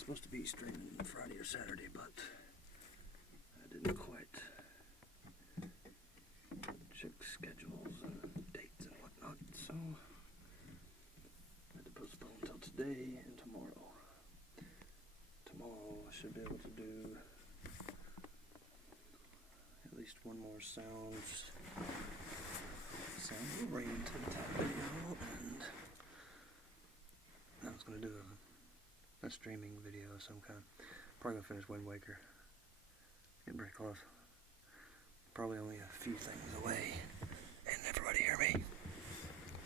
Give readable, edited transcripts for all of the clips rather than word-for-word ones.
supposed to be streaming Friday or Saturday, but I didn't quite check schedules and dates and whatnot, so I had to postpone until today and tomorrow. Tomorrow I should be able to do at least one more sound oriented type video, and I was going to do a streaming video of some kind. Probably going to finish Wind Waker. Getting pretty close. Probably only a few things away. And everybody hear me?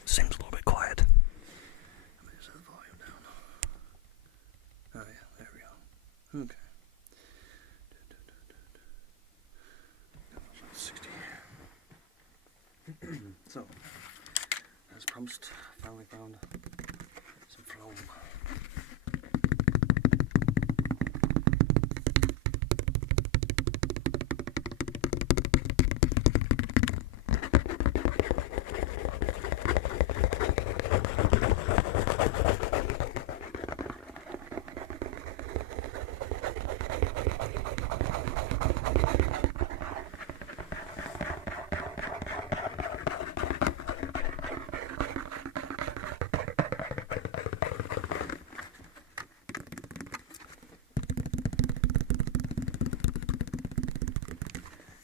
Seems a little bit quiet. Let me just have the volume down. Oh yeah, there we go. Okay. 60. So, as promised, finally found some Floam.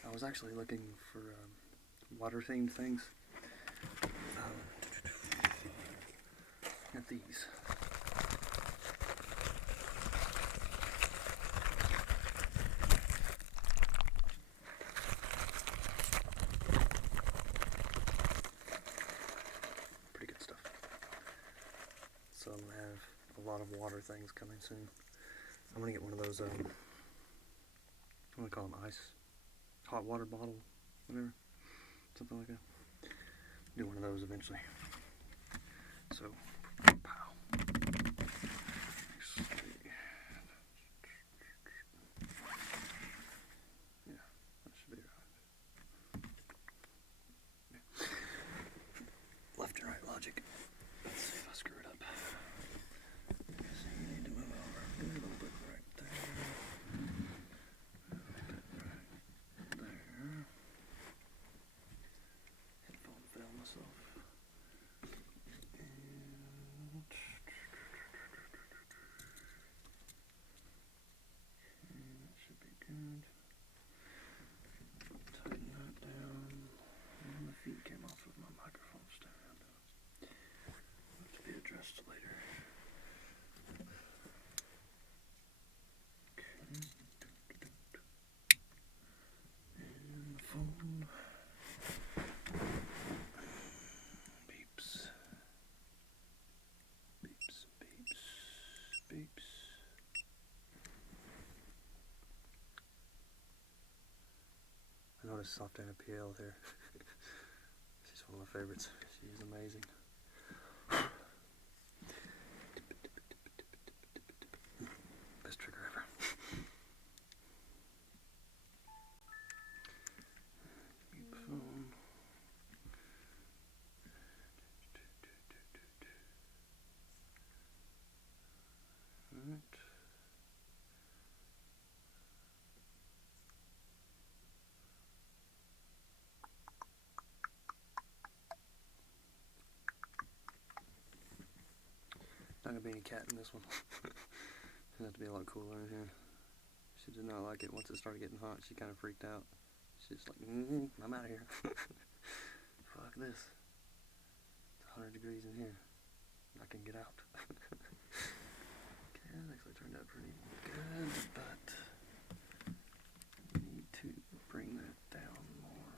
I was actually looking for water-themed things. Got these. Pretty good stuff. So I'm gonna have a lot of water things coming soon. I'm gonna get one of those. I'm gonna call them hot water bottle, whatever, something like that. Do one of those eventually. So, pow. Yeah, that should be right. Yeah. Left and right logic. Let's see if I screw it up. So you need to move over a little bit right there. Headphone fell myself. And that should be good. Tighten that down. And my feet came off of my microphone stand. Have to be addressed later. Okay. And the phone. Beeps. Beeps, beeps, beeps. I noticed Soft Anna PL there. She's one of my favorites. She's amazing. Best trigger ever. Mute phone. Alright. Not gonna be any cat in this one. It'll have to be a lot cooler in here. She did not like it. Once it started getting hot, she kind of freaked out. She's like, I'm out of here. Fuck this. It's 100 degrees in here. I can get out. Okay, that actually turned out pretty good, but we need to bring that down more.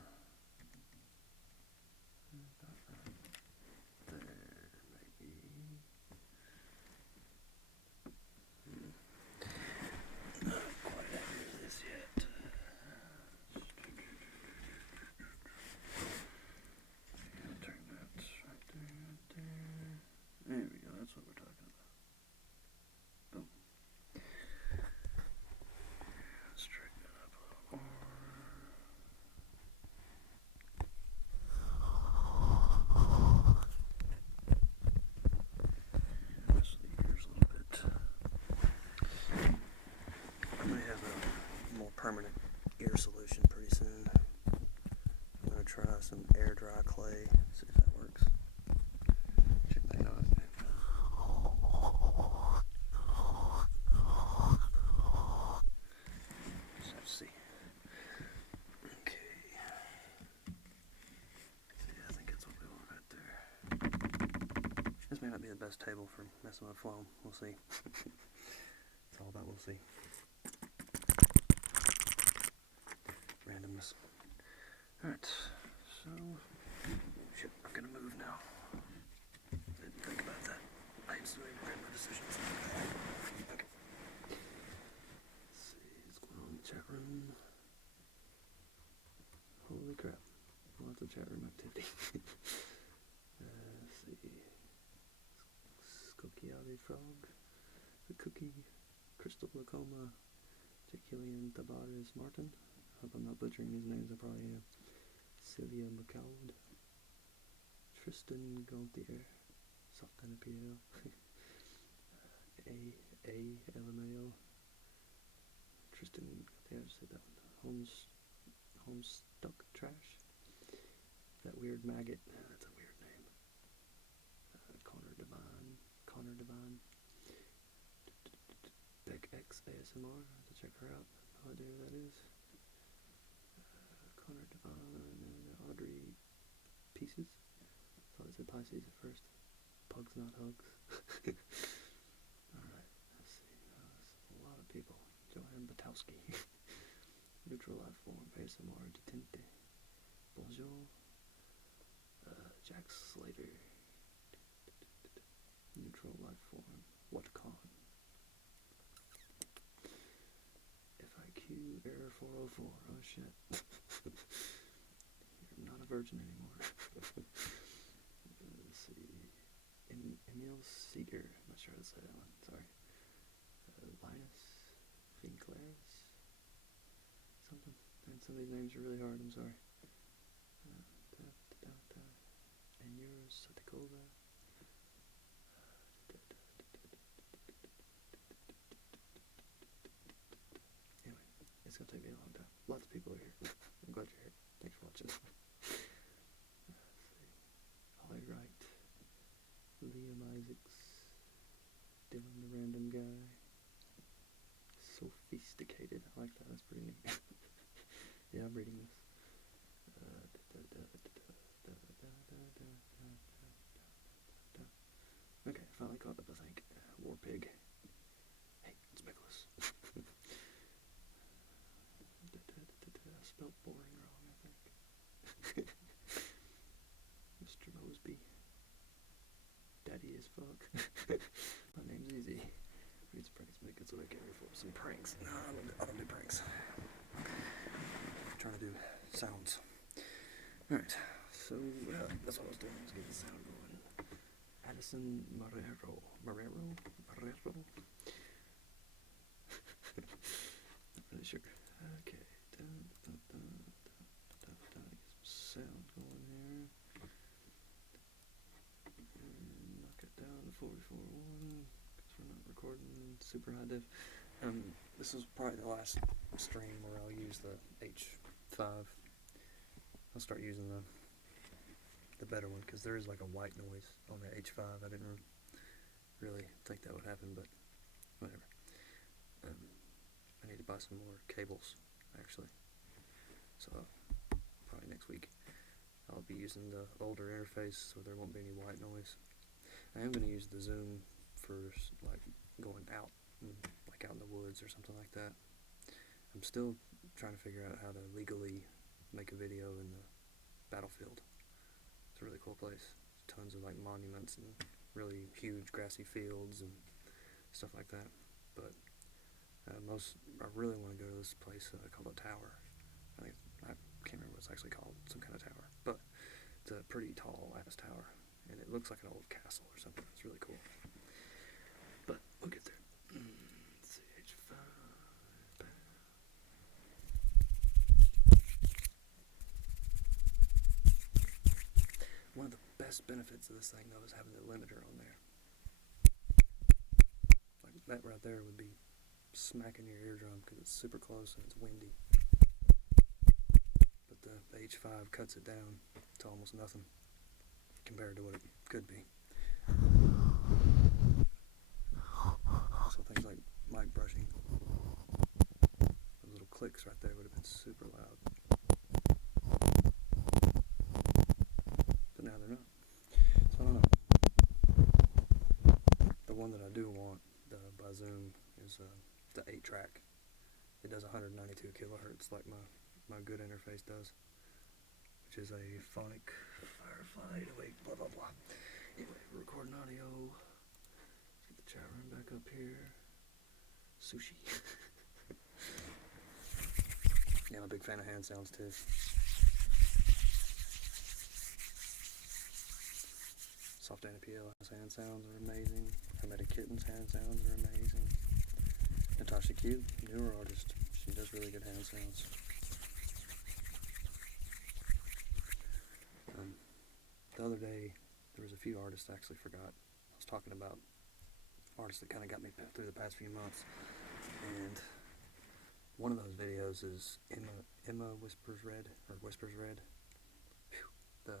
There, maybe. Not quite happy with this yet. Turn that right there. There we go, that's what we're talking about. Boom. not be the best table for messing with Floam. We'll see. It's all about we'll see. Randomness. Alright, so shit, I'm gonna move now. Didn't think about that. I used to regret my decisions. Okay. Let's see, what's going on in the chat room? Holy crap. Lots of chat room activity. Let's see. Skokiavi Frog, the Cookie, Crystal Glaucoma, Jacquelian Tabares Martin. I hope I'm not butchering these names, I probably am. Sylvia McCoud, Tristan Gontier, Sultana Piero, LMAO, Tristan Gontier, I just said that one. Homestuck Trash, that weird maggot, that's a weird name. Connor Devine, Beck X ASMR, I have to check her out, no idea who that is. Connor Devine and Audrey Pieces. Thought it said Pisces at first. Pugs not hugs. Alright, let's see. That's a lot of people. Joanne Batowski. Neutral Life Form. ASMR Detente. Bonjour. Jack Slater. Neutral Life Form. WhatCon. FIQ Error 404. Oh shit. You're not a virgin anymore. Let's see. Emil Seeger. I'm not sure how to say that one. Sorry. Linus Finclares. Something. And some of these names are really hard. I'm sorry. And yours, Satikova. Anyway, it's gonna take me a long time. Lots of people are here. I'm glad you're here. Thanks for watching. Let's see. Holly Wright. Liam Isaacs. Dylan the Random Guy. Sophisticated. I like that. That's pretty neat. Yeah, I'm reading this. Okay, I finally caught up, I think. War Pig. Hey, it's Nicholas. I spelled boring wrong, I think. Mr. Mosby. Daddy as fuck. My name's easy. Read some pranks, make it so I get here for some pranks. No, I don't do pranks. I'm trying to do sounds. Alright, so that's what I was doing, was getting the sound going. Addison Marrero. Not really sure. Okay. Get some sound going here. And knock it down to 44.1 because we're not recording super high def. This is probably the last stream where I'll use the H5. I'll start using the better one because there is like a white noise on the H5. I didn't really think that would happen, but whatever. I need to buy some more cables actually, so probably next week I'll be using the older interface so there won't be any white noise. I am going to use the zoom for like going out, like out in the woods or something like that. I'm still trying to figure out how to legally make a video in the battlefield. It's a really cool place. Tons of like monuments and really huge grassy fields and stuff like that. But I really want to go to this place called a tower. I can't remember what it's actually called. Some kind of tower, but it's a pretty tall ass tower, and it looks like an old castle or something. It's really cool. But we'll get there. Let's see, H5. One of the best benefits of this thing, though, is having the limiter on there. Like that right there would be smacking your eardrum because it's super close and it's windy. But the H5 cuts it down to almost nothing compared to what it could be. So things like mic brushing, those little clicks right there would have been super loud. But now they're not. So I don't know. Zoom is the 8-track. It does 192 kilohertz like my good interface does, which is a phonic Firefly 808 blah blah blah. Anyway, we're recording audio. Let's get the chat room back up here. Sushi. Yeah, I'm a big fan of hand sounds too. Soft Anna PL's hand sounds are amazing. Hermetic Kitten's hand sounds are amazing. Natasha Q, newer artist, she does really good hand sounds. The other day, there was a few artists I actually forgot. I was talking about artists that kind of got me through the past few months, and one of those videos is Emma Whispers Red, or Whispers Red. Whew.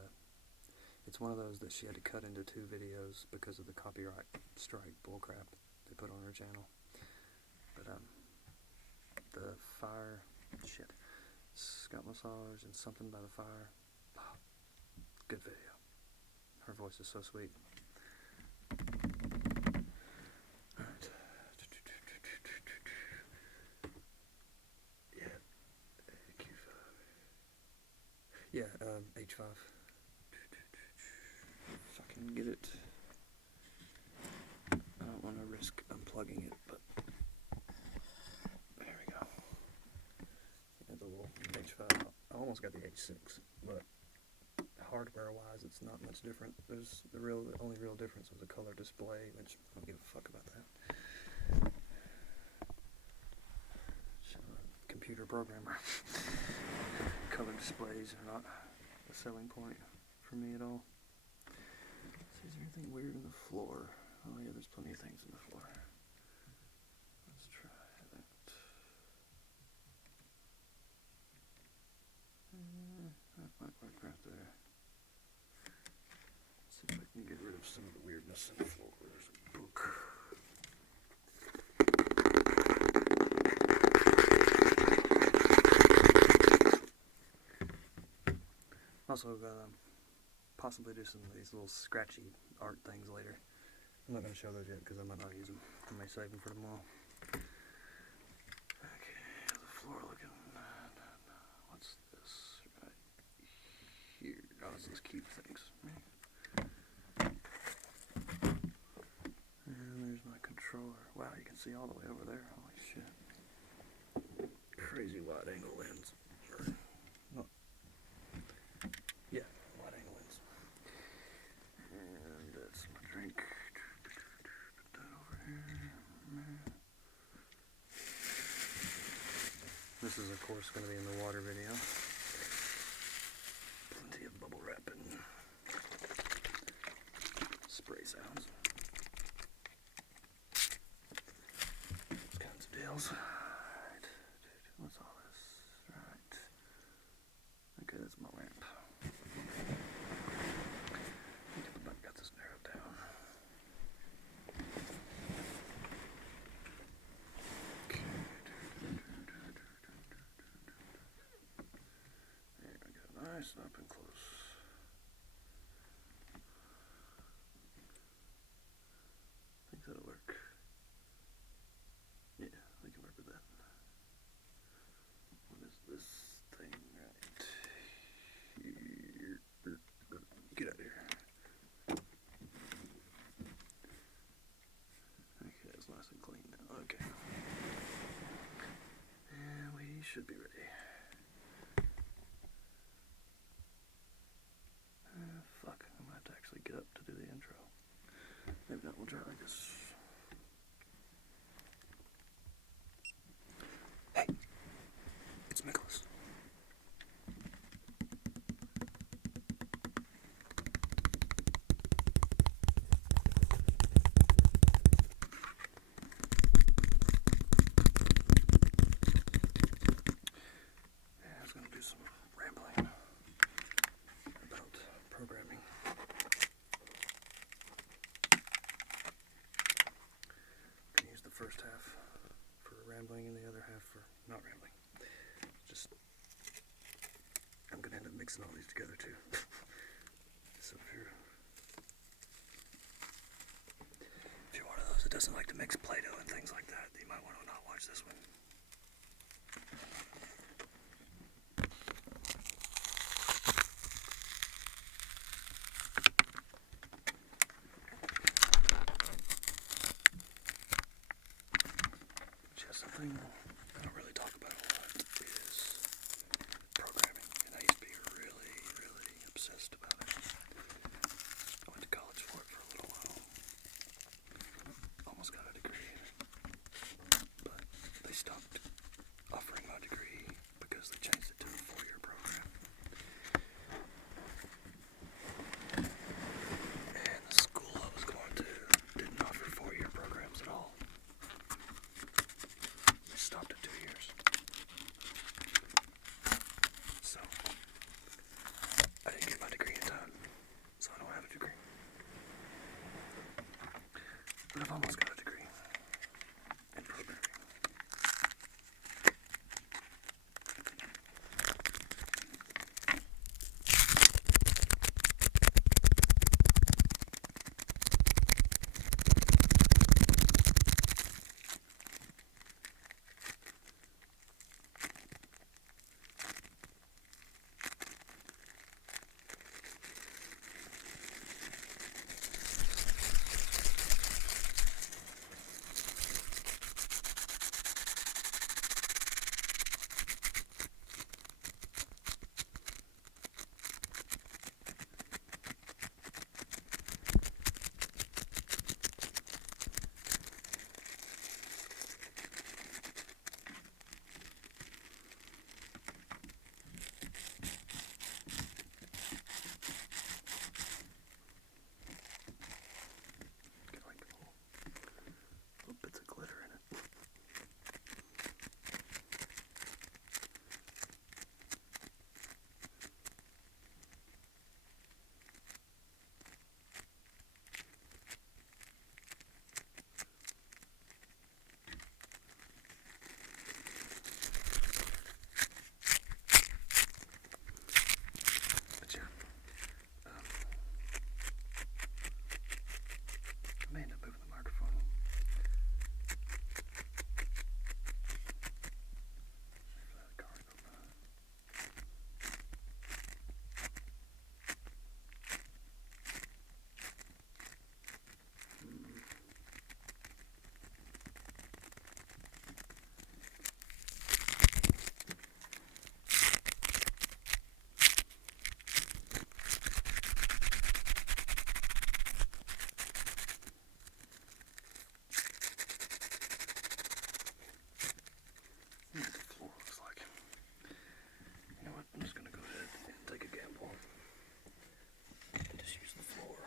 It's one of those that she had to cut into 2 videos because of the copyright strike bullcrap they put on her channel. But the fire shit, Scott Massage and Something by the Fire. Oh, good video. Her voice is so sweet. Alright. Yeah. Q5. Yeah, H5. Fucking get it. I don't want to risk unplugging it, but there we go. Yeah, the little H5. I almost got the H6, but hardware-wise, it's not much different. There's the only real difference was the color display, which I don't give a fuck about that. So, computer programmer. Color displays are not a selling point for me at all. So is there anything weird in the floor? Oh yeah, there's plenty of things in the floor. Let's try that. That might work right there. Let's see if I can get rid of some of the weirdness in the floor. There's a book. Also, possibly do some of these little scratchy art things later. I'm not going to show those yet because I might not use them. I may save them for tomorrow. Okay, how's the floor looking? What's this right here? Oh, it's those cube things. And there's my controller. Wow, you can see all the way over there. Holy shit. Crazy wide angle lens. Not. Yeah, wide angle lens. And that's my drink. Put that over here. This is, of course, going to be in the water video. Plenty of bubble wrap and spray sounds. Those kinds of deals. Right. What's all this? Right. Okay, that's my lamp. I think I've about got this narrowed down. Okay. There we go. Nice and up and close. I think that'll work. Yeah, we can work with that. What is this thing right here? Get out of here. Okay, that's nice and clean now. Okay. And we should be ready. Fuck, I'm gonna have to actually get up to do the intro. Maybe not, we'll try like this. Hey, it's Nicholas. Yeah, I was gonna do some rambling about programming. Can use the first half for rambling and the other half for not rambling. Just, I'm gonna end up mixing all these together too. So if you're one of those that doesn't like to mix Play-Doh and things like that, you might want to not watch this one. Just something I don't really talk about a lot is programming, and I used to be really, really obsessed about it. I went to college for it for a little while. Almost got a degree in it, but they stopped offering my degree because they changed it to a 4-year program. And the school I was going to didn't offer 4-year programs at all. They stopped at 2 years. So, I didn't get my degree in time, so I don't have a degree. But I've almost got a degree in programming. Bits of glitter in it. But yeah, I may end up moving the microphone. What the floor looks like. You know what? I'm just gonna go ahead and take a gamble and just use the floor.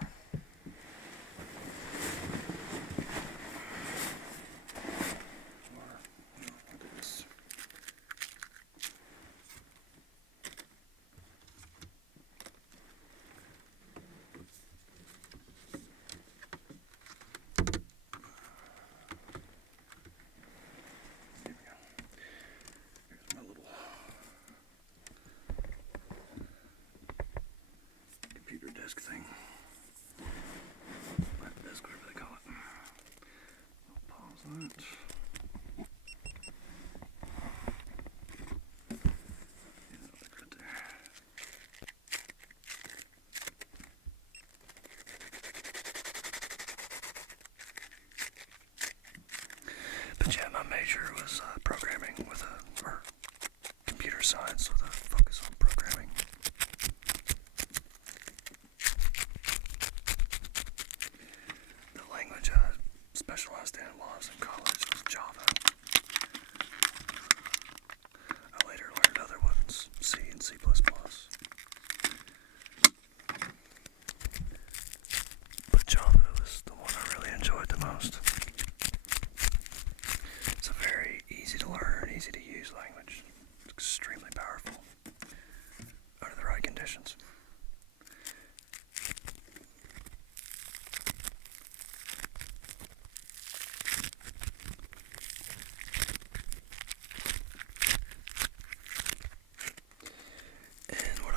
Or, I'll do this. Here we go. Here's my little computer desk thing. Lap desk, whatever they call it. I'll pause that. Yeah, that'll look right there. But yeah, my major was programming or computer science with a focus on programming. The language I specialized in while I was in college was Java. I later learned other ones, C and C++. But Java was the one I really enjoyed the most. It's a very easy to learn, easy to use language. It's extremely powerful under the right conditions. And what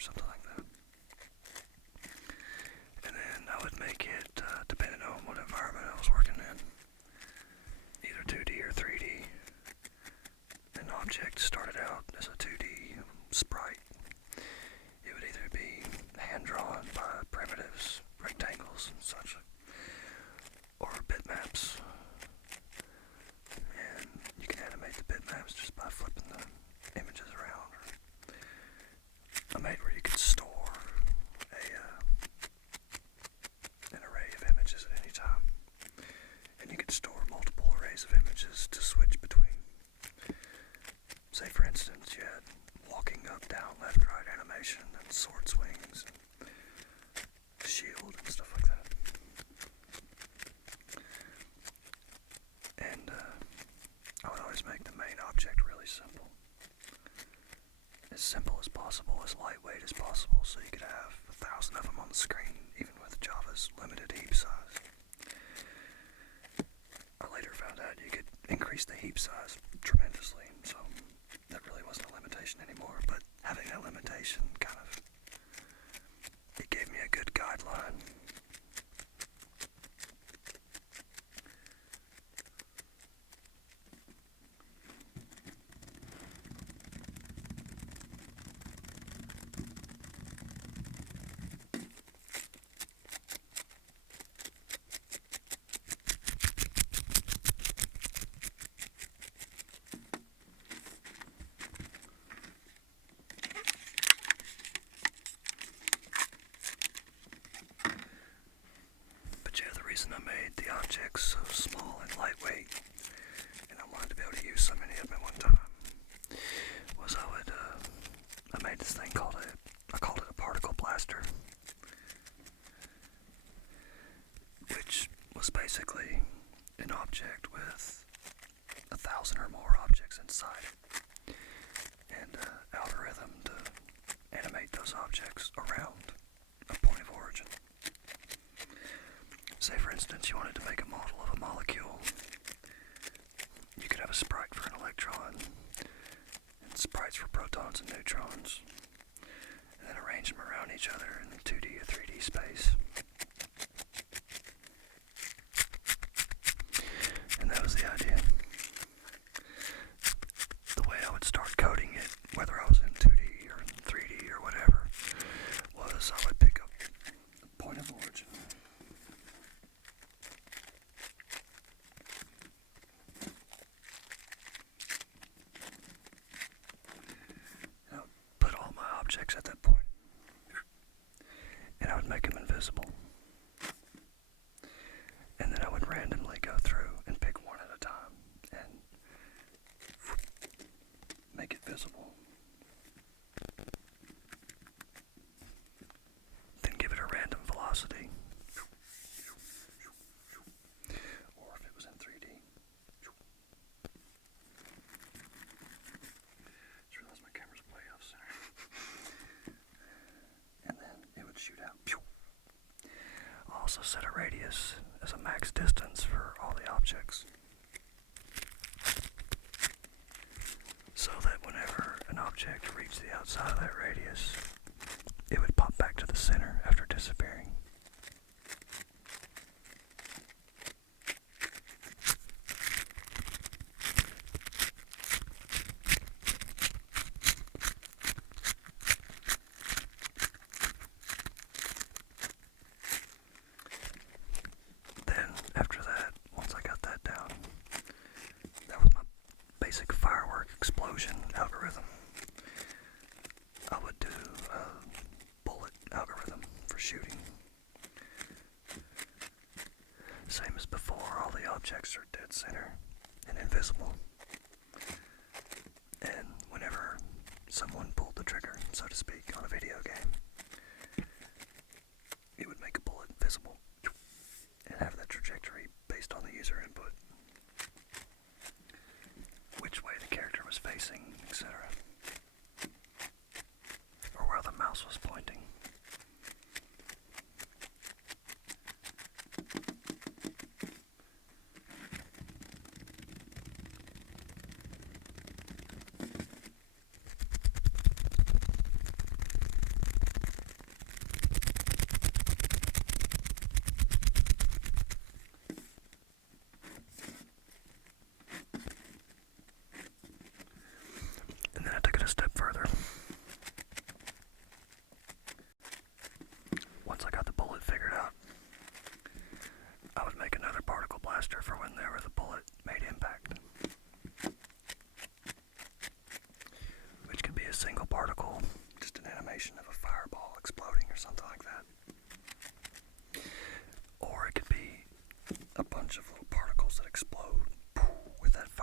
or something like that. And then I would make it, depending on what environment I was working in, either 2D or 3D. An object started out as a 2D sprite. It would either be hand-drawn by primitives, rectangles and such, or bitmaps. And you can animate the bitmaps just by flipping the images around. I made where you could store an array of images at any time. And you could store multiple arrays of images to switch between. Say for instance you had walking up, down, left, right animation and sword swings and shield and stuff like that. And I would always make the main object really simple. As simple as possible, as lightweight as possible, so you could have 1,000 of them on the screen, even with Java's limited heap size. I later found out you could increase the heap size tremendously, so that really wasn't a limitation anymore, but having that limitation it gave me a good guideline. The reason I made the objects so small and lightweight, and I wanted to be able to use so many of them at one time, was I made this thing I called it a particle blaster, which was basically an object with 1,000 or more objects inside it, and an algorithm to animate those objects around a point of origin. Say for instance you wanted to make a model of a molecule. You could have a sprite for an electron, and sprites for protons and neutrons, and then arrange them around each other in 2D or 3D space. And that was the idea. The way I would start coding it, whether I was in 2D or 3D or whatever, was I would pick up the point of origin. Objects at that point, and I would make them invisible, and then I would randomly go through and pick one at a time and make it visible, then give it a random velocity, or if it was in 3D, just realized my camera's way off center. Shoot out. I'll also set a radius as a max distance for all the objects, so that whenever an object reached the outside of that radius, it would pop back to the center after disappearing. Explosion algorithm. I would do a bullet algorithm for shooting. Same as before, all the objects are dead center and invisible. And whenever someone pulled the trigger, so to speak, on a video game, it would make a bullet visible and have that trajectory based on the user input, which way the character was facing, etc., or where the mouse was pointing.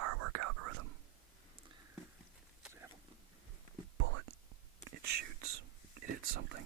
firework algorithm. They have a bullet. It shoots. It hits something.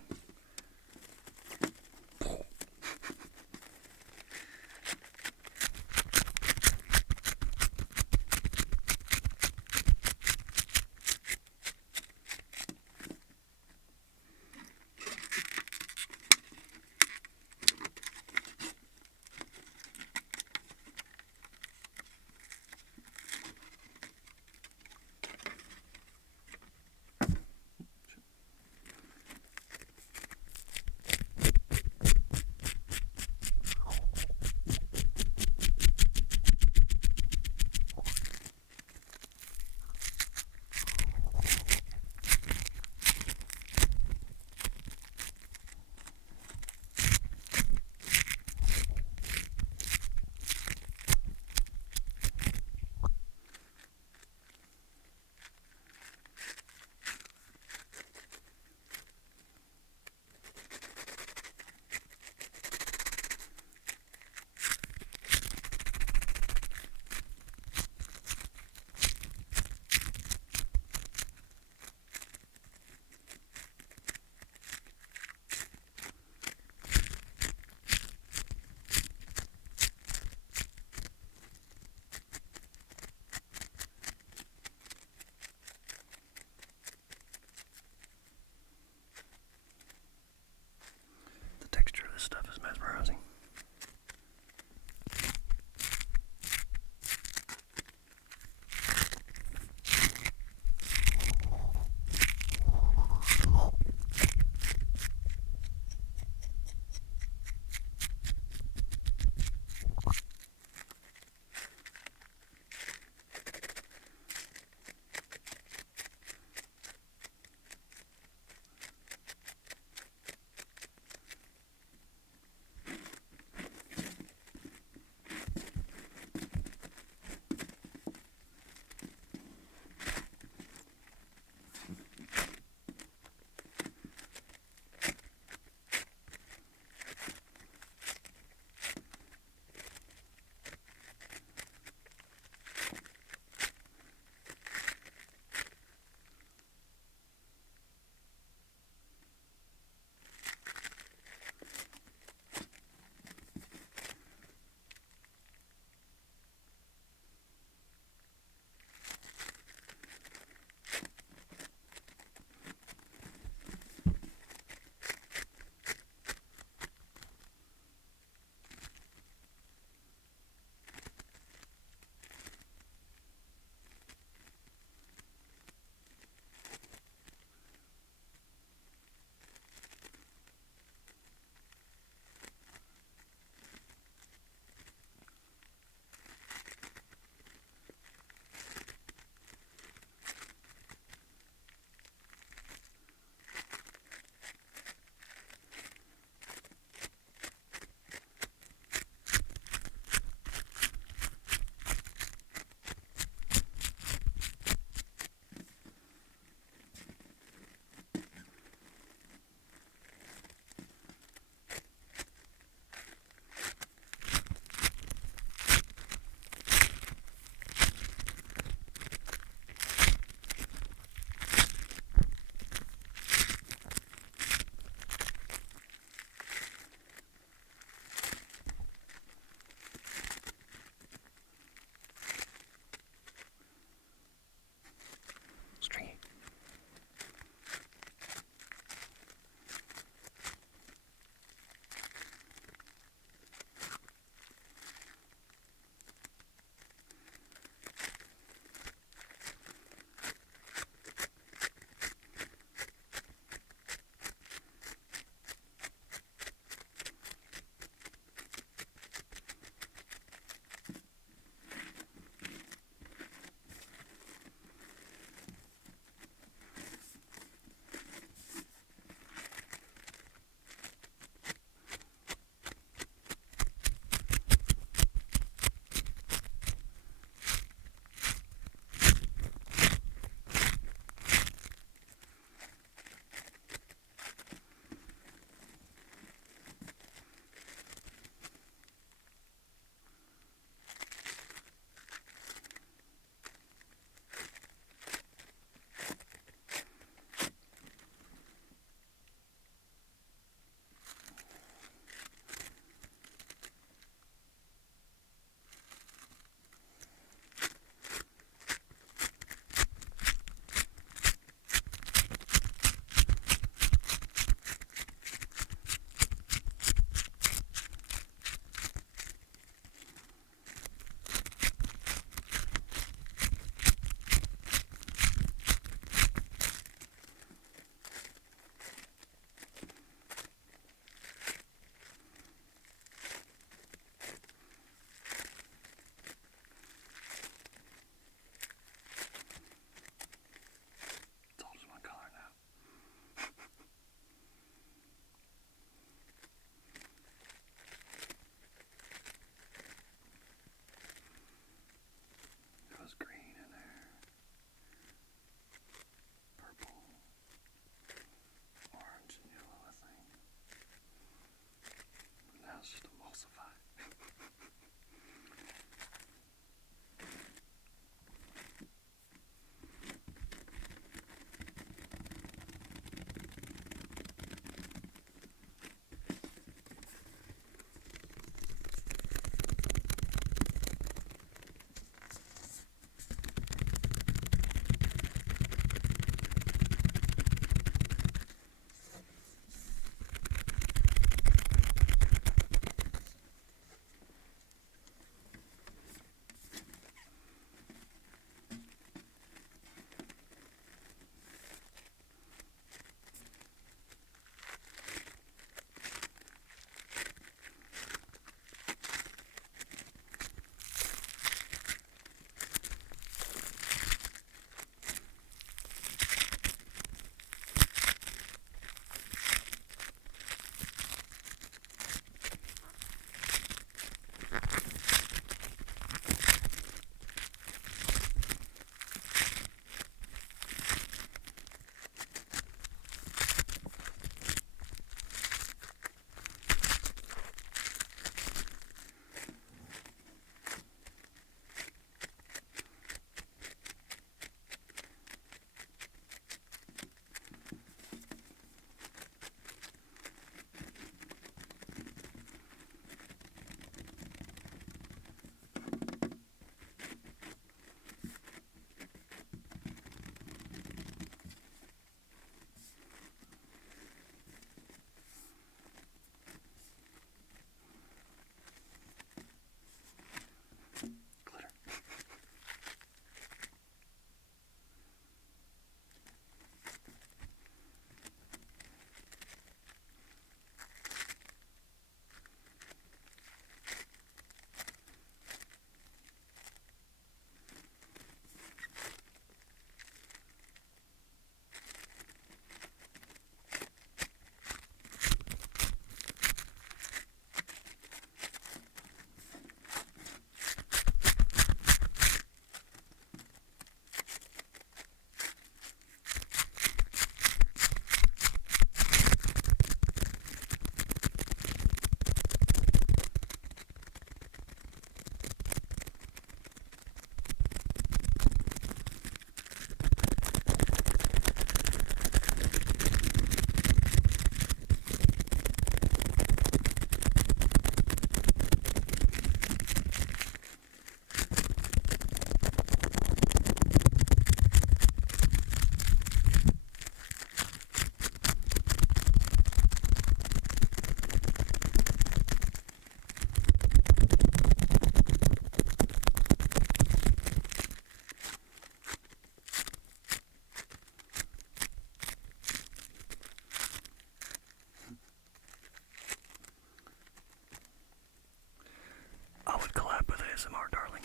ASMR darling.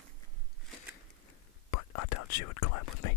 But I doubt she would collab with me.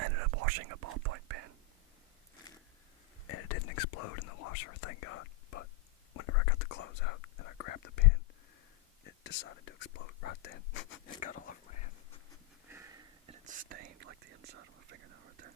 I ended up washing a ballpoint pen, and it didn't explode in the washer, thank God. But whenever I got the clothes out and I grabbed the pen, it decided to explode right then. It got all over my hand, and it stained like the inside of my fingernail right there.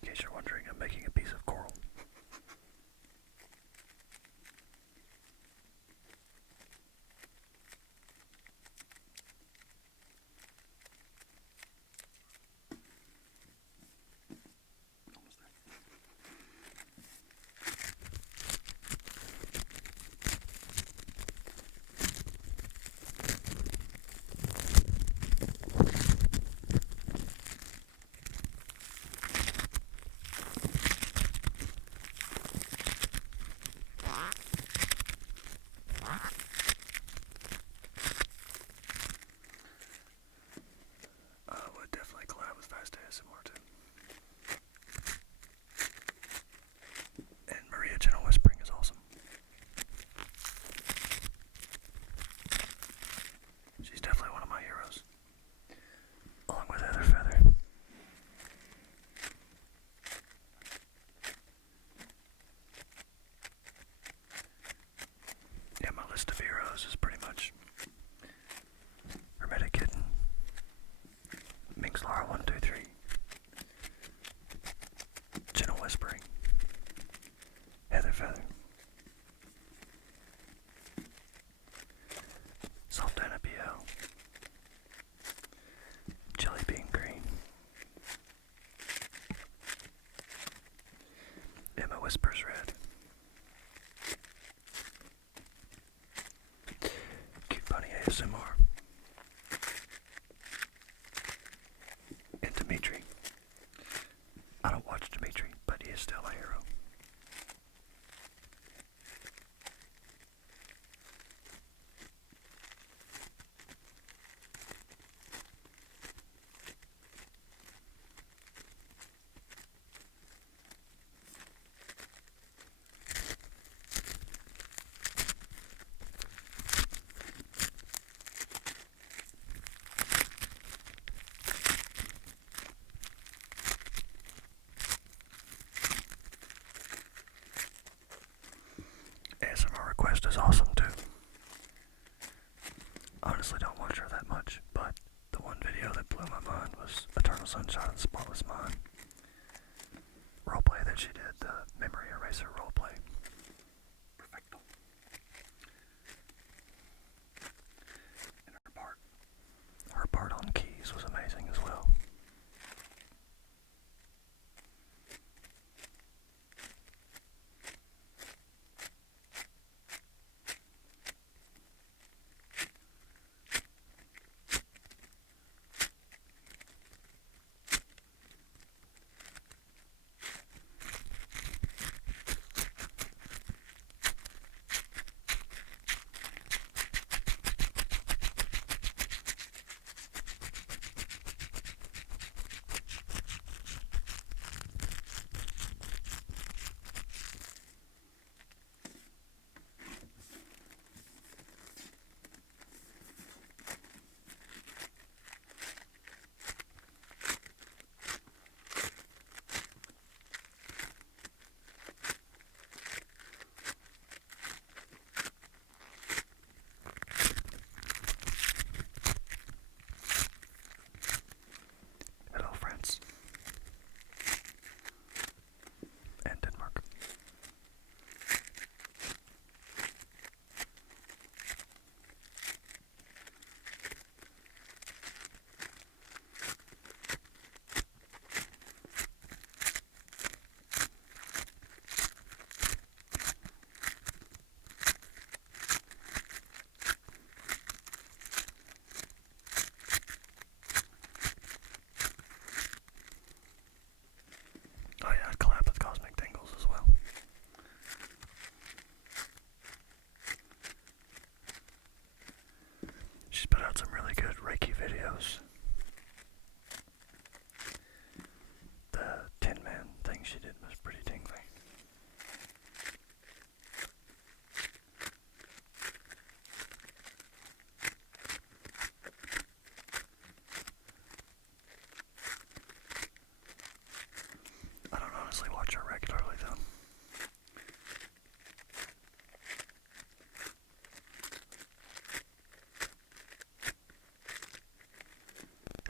In case you're wondering, I'm making a piece of coral. Would definitely collab with Fast ASMR too. And Maria Gentle Whispering is awesome. She's definitely one of my heroes. Along with Heather Feather. Yeah, my list of heroes is pretty much Hermetic Kitten, Minx Lara 123, Gentle Whispering, Heather Feather, Sultana BL, Jelly Bean Green, Emma Whispers Red, Cute Bunny ASMR, and Dimitri. just as awesome too. Honestly, don't watch her that much, but the one video that blew my mind was Eternal Sunshine of the Spotless Mind. Roleplay that she did, the memory eraser roleplay. Perfecto. And her part on keys was amazing as well. She's put out some really good Reiki videos. The Tin Man thing she did was pretty tingly. I don't honestly watch her regularly though.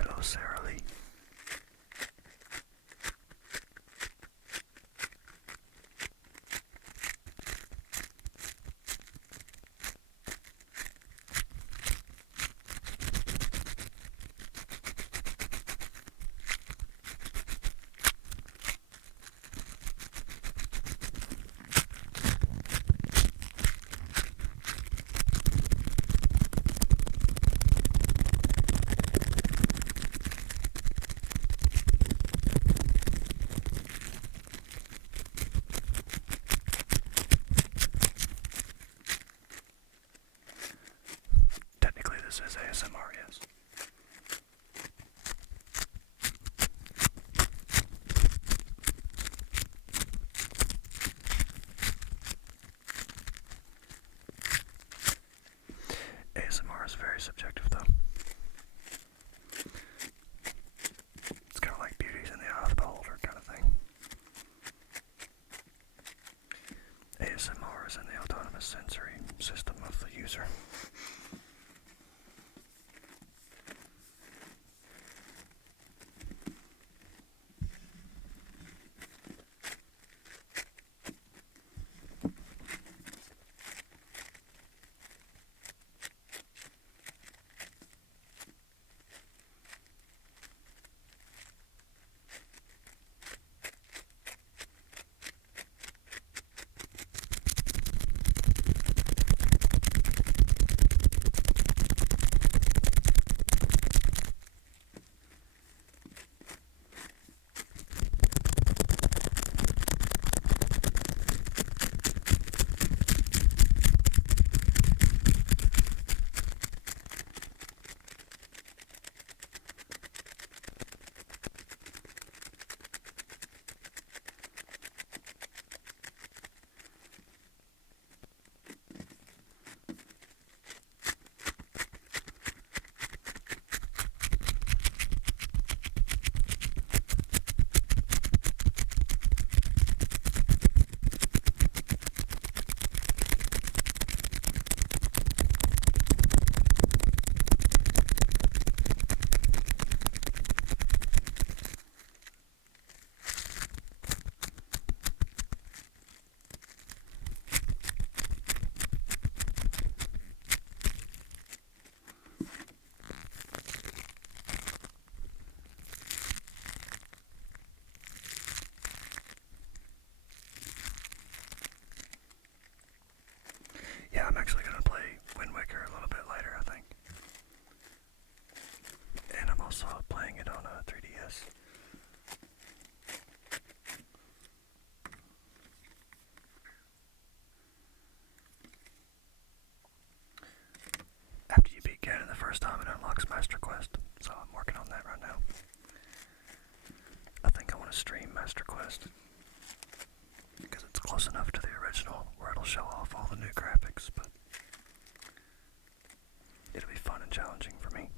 Hello, Sarah Lee. This is ASMR, yes. ASMR is very subjective though. It's kind of like beauty's in the eye of the beholder kind of thing. ASMR is in the autonomous sensory system of the user. 3DS. After you beat Ganon the first time, it unlocks Master Quest, so I'm working on that right now. I think I want to stream Master Quest, because it's close enough to the original where it'll show off all the new graphics, but it'll be fun and challenging for me.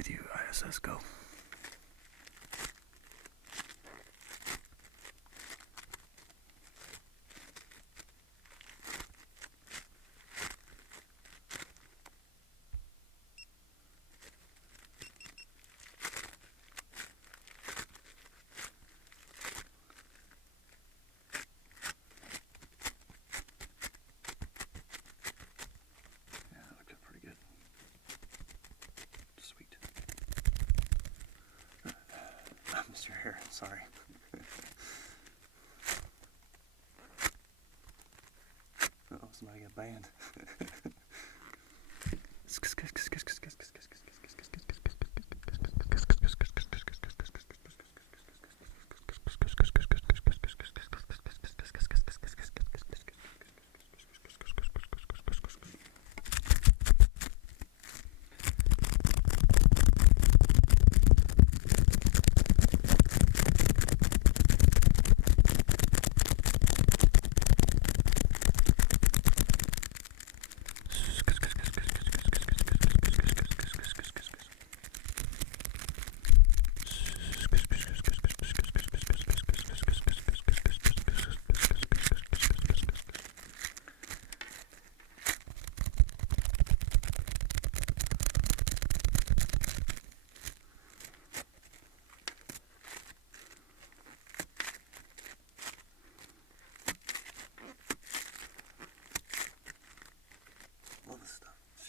with you, ISS Go. Mr. Hair, sorry. Oh, somebody got banned.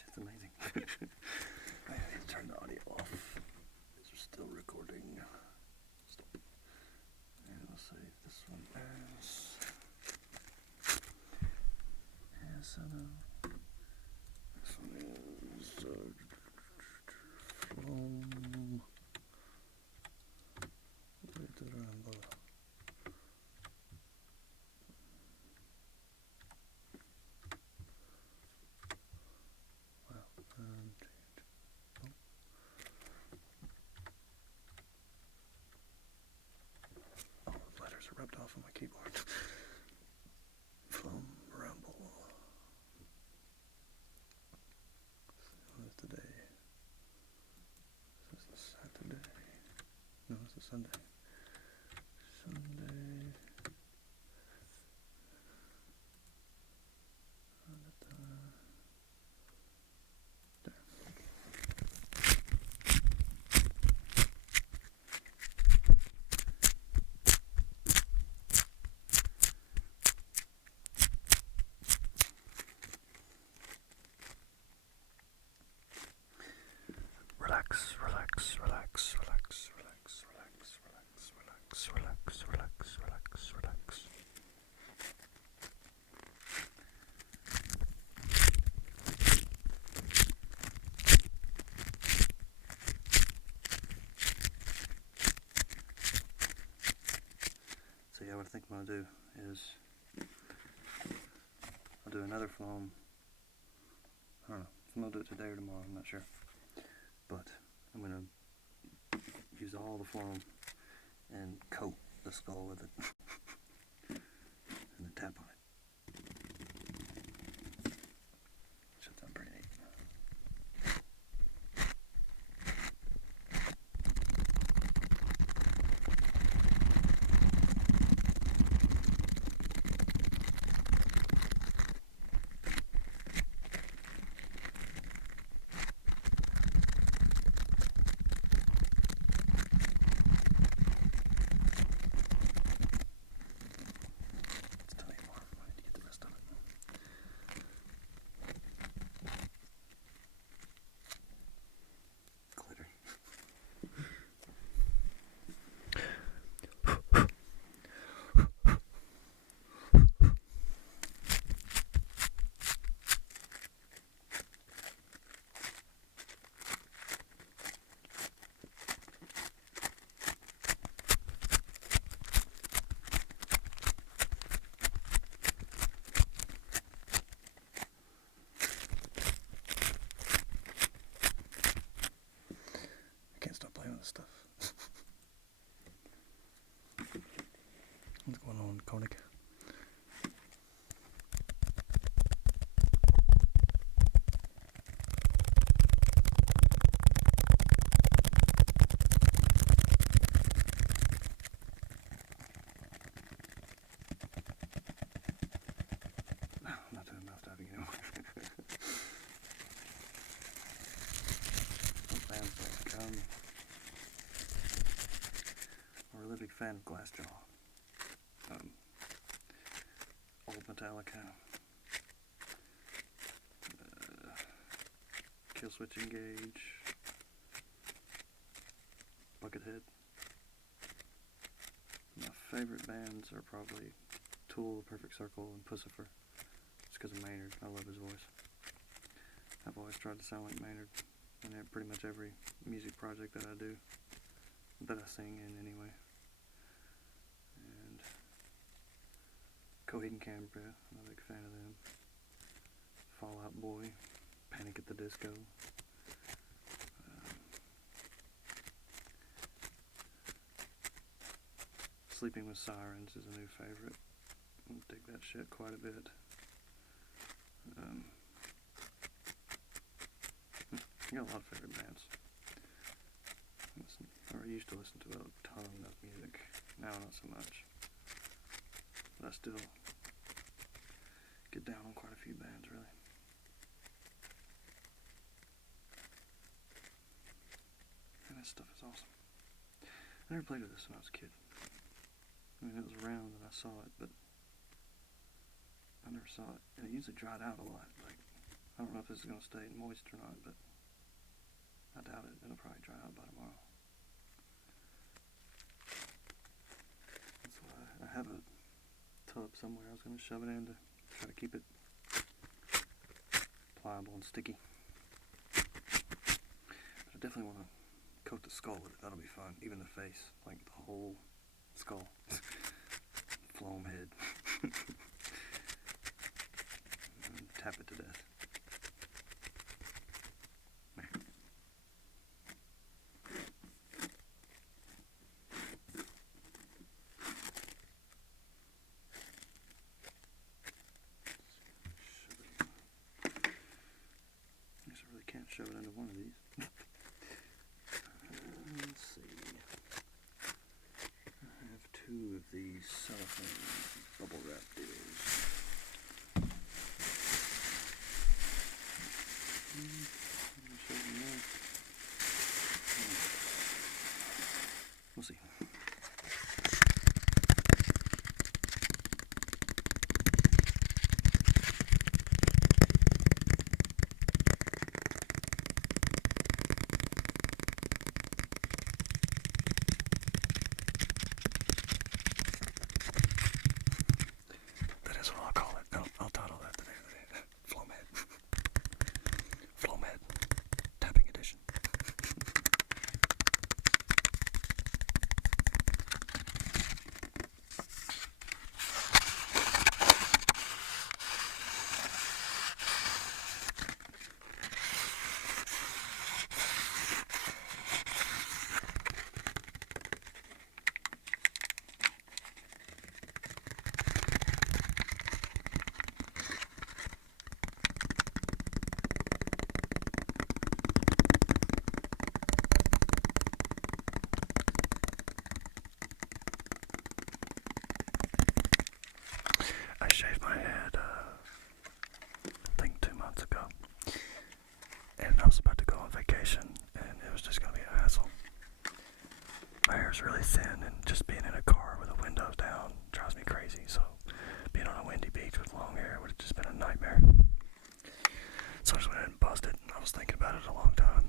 It's amazing. I need to turn the audio off. These are still recording. Stop. And we'll save this one as this one is Floam. Wait to Ramble. Rubbed off on my keyboard. Floam Ramble. What is today? Is this Saturday? No, it's a Sunday. Sunday. Relax, relax, relax, relax, relax, relax, relax, relax, relax, relax, relax, relax. So yeah, what I think I'm gonna do is I'll do another Floam. I don't know if I'm gonna do it today or tomorrow, I'm not sure. But I'm going to use all the Floam and coat the skull with it and then tap on it. Should sound pretty neat. fan of Glassjaw. Old Metallica. Killswitch Engage. Buckethead. My favorite bands are probably Tool, Perfect Circle, and Pussifer. Just because of Maynard. I love his voice. I've always tried to sound like Maynard in pretty much every music project that I do, that I sing in anyway. And Coheed and Cambria, I'm a big fan of them. Fall Out Boy, Panic at the Disco. Sleeping with Sirens is a new favorite. I dig that shit quite a bit. I got a lot of favorite bands. I used to listen to a ton of music. Now not so much. But I still get down on quite a few bands, really. And that stuff is awesome. I never played with this when I was a kid. I mean, it was around and I saw it, but I never saw it. And it usually dried out a lot. Like, I don't know if this is going to stay moist or not, but I doubt it. It'll probably dry out by tomorrow. That's why I have a tub somewhere I was going to shove it in to try to keep it pliable and sticky. But I definitely want to coat the skull with it. That'll be fun. Even the face, like the whole skull. Floam head. And tap it to death. Man. I guess I really can't shove it into one of these. Let's see. I have two of these cellophane bubble wrap deals. We'll see. That is what I'll call it. I'll title that today. Floam head. Floam head. Tapping edition. I shaved my head, I think 2 months ago, and I was about to go on vacation, and it was just going to be a hassle. My hair's really thin, and just being in a car with the windows down drives me crazy, so being on a windy beach with long hair would have just been a nightmare. So I just went ahead and buzzed it, and I was thinking about it a long time.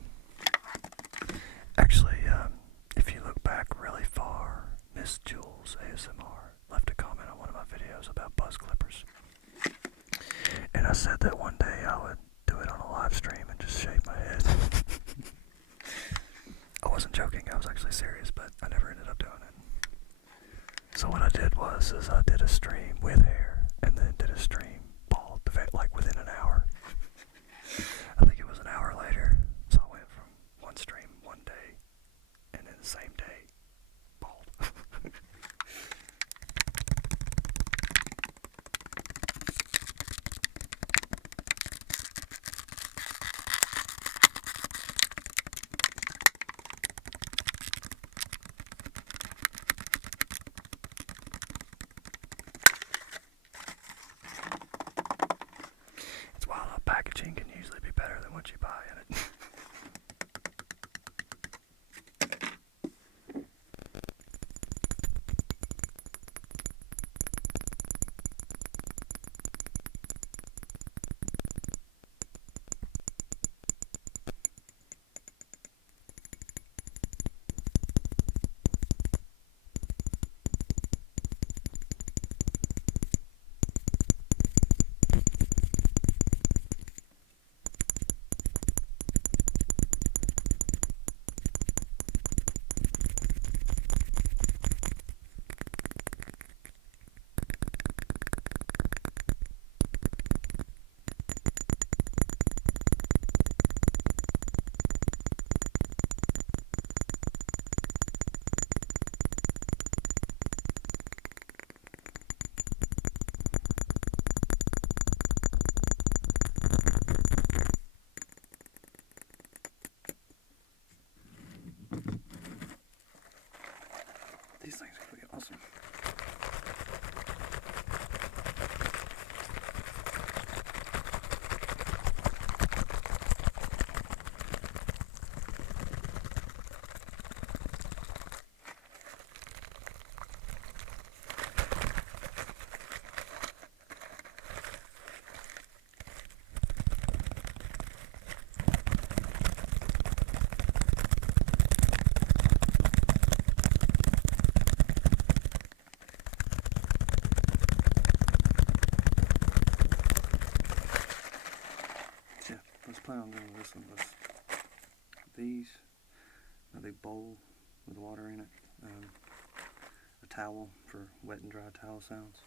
Actually, if you look back really far, Miss Jules ASMR left a comment on one of my videos about buzz clippers. And I said that one day I would do it on a live stream and just shave my head. I wasn't joking, I was actually serious, but I never ended up doing it. So what I did was I did a stream with hair and then did a stream bald, like within an hour. I think it was an hour later. So I went from one stream one day and then the same day bald. plan on doing this one was these, a big bowl with water in it, a towel for wet and dry towel sounds,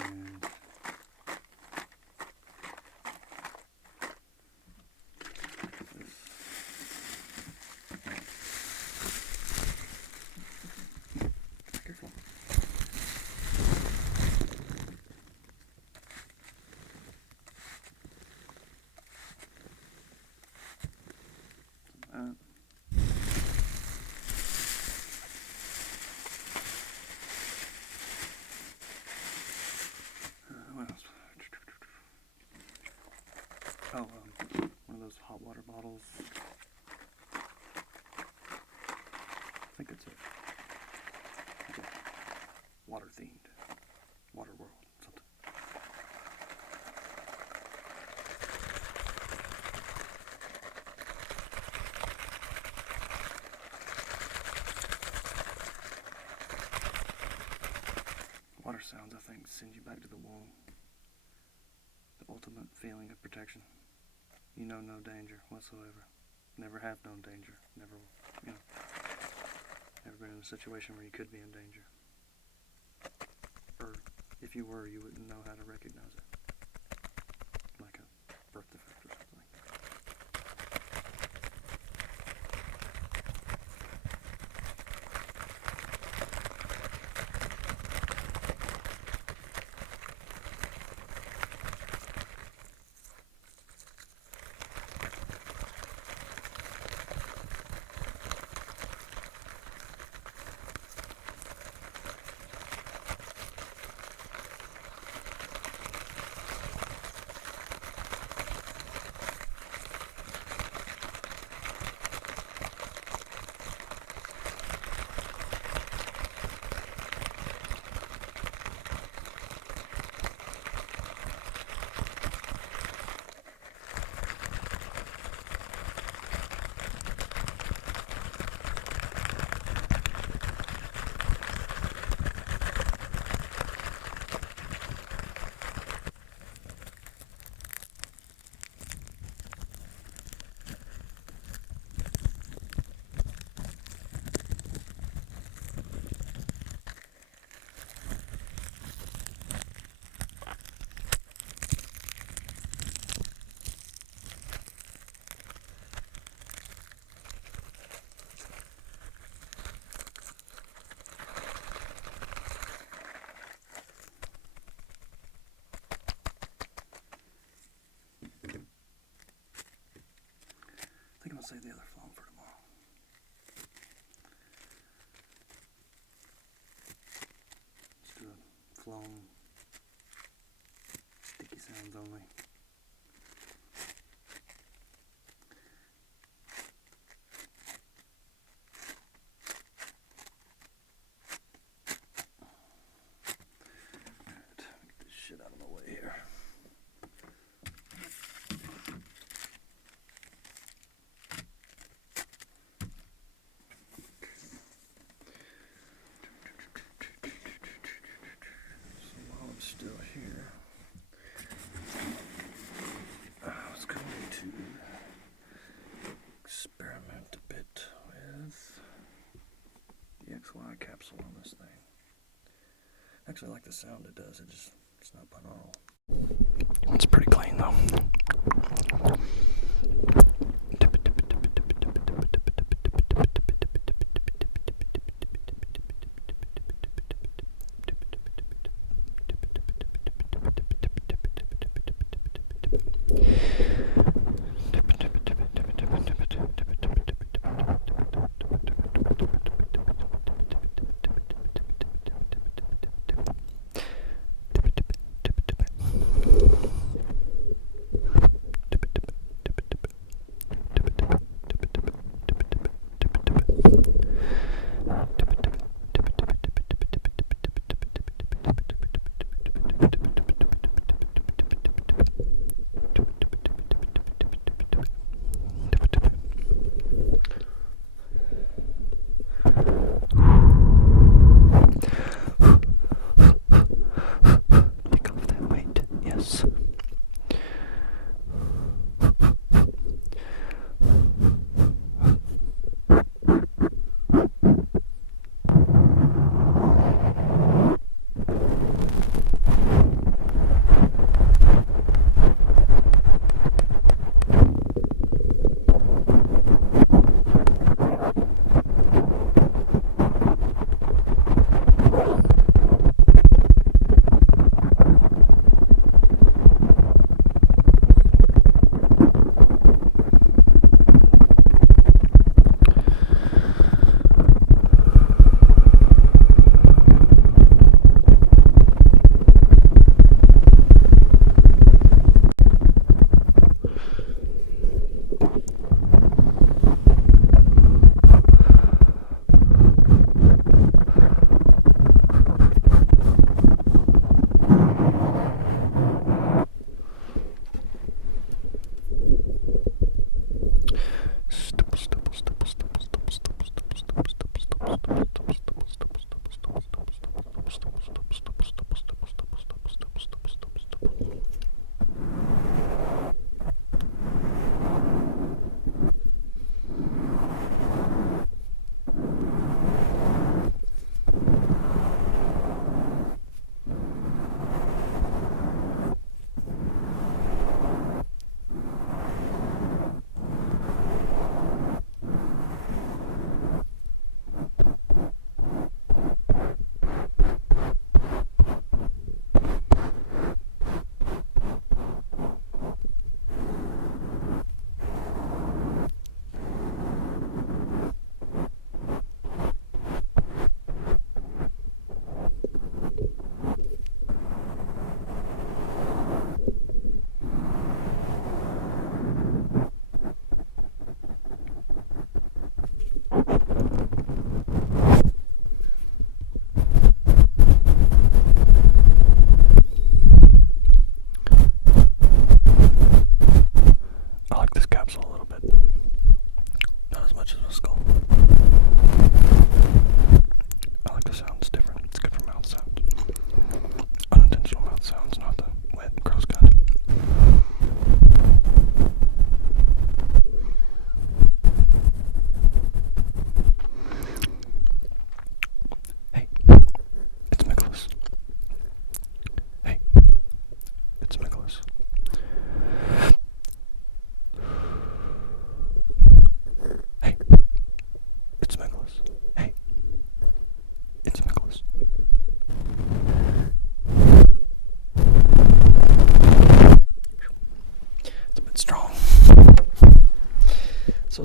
and careful. What else? Oh, one of those hot water bottles. I think it's a water themed, water world, something. Water sounds, I think, send you back to the womb. The ultimate feeling of protection. You know no danger whatsoever. Never have known danger. Never, never been in a situation where you could be in danger. Or if you were, you wouldn't know how to recognize it. Like a birth defect or something. I think I'm going to save the other Floam for tomorrow. Let's do a Floam sticky sounds only. Alright, get this shit out of my way here. Still here. I was going to experiment a bit with the XY capsule on this thing. Actually, I like the sound it does. It's not binaural. It's pretty clean though.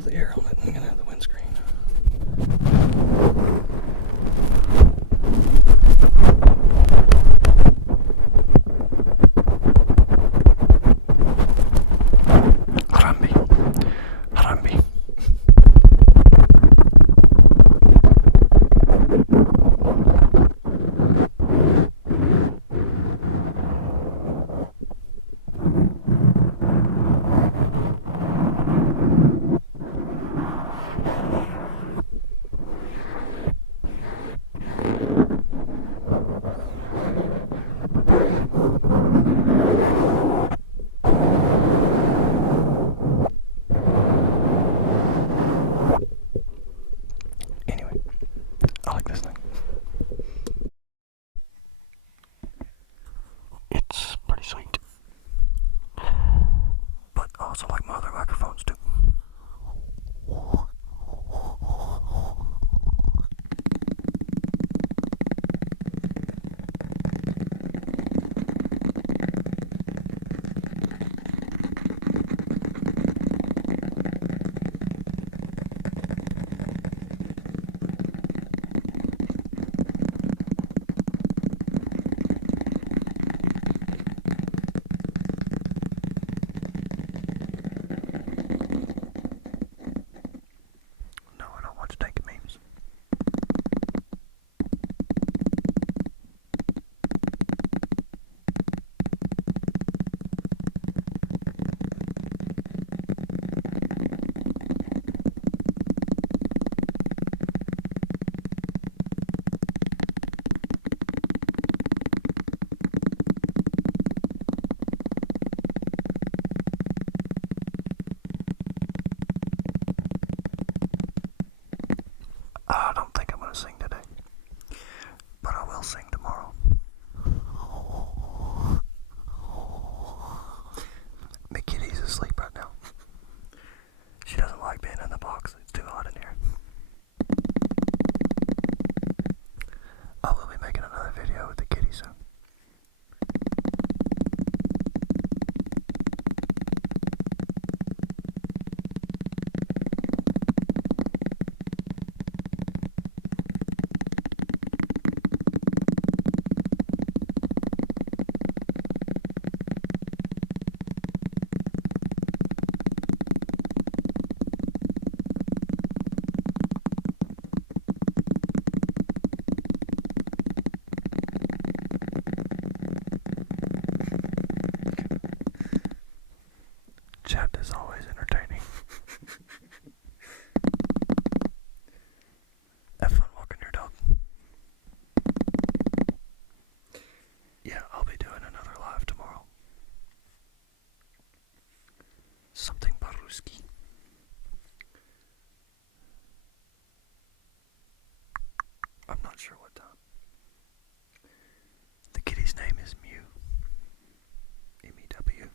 the air on it. I'm gonna have the windscreen. Harambe. Anyway, I like this thing. It's pretty sweet. But I also like my other microphones too. No, I don't want to take memes. I don't think I'm going to sing today, but I will sing tomorrow. My kitty's asleep right now. She doesn't like being in the box. It's too hot in here. I will be making another video with the kitty soon. Chat is always entertaining. Have fun walking your dog. Yeah, I'll be doing another live tomorrow. Something Baruski. I'm not sure what time. The kitty's name is Mew. M-E-W.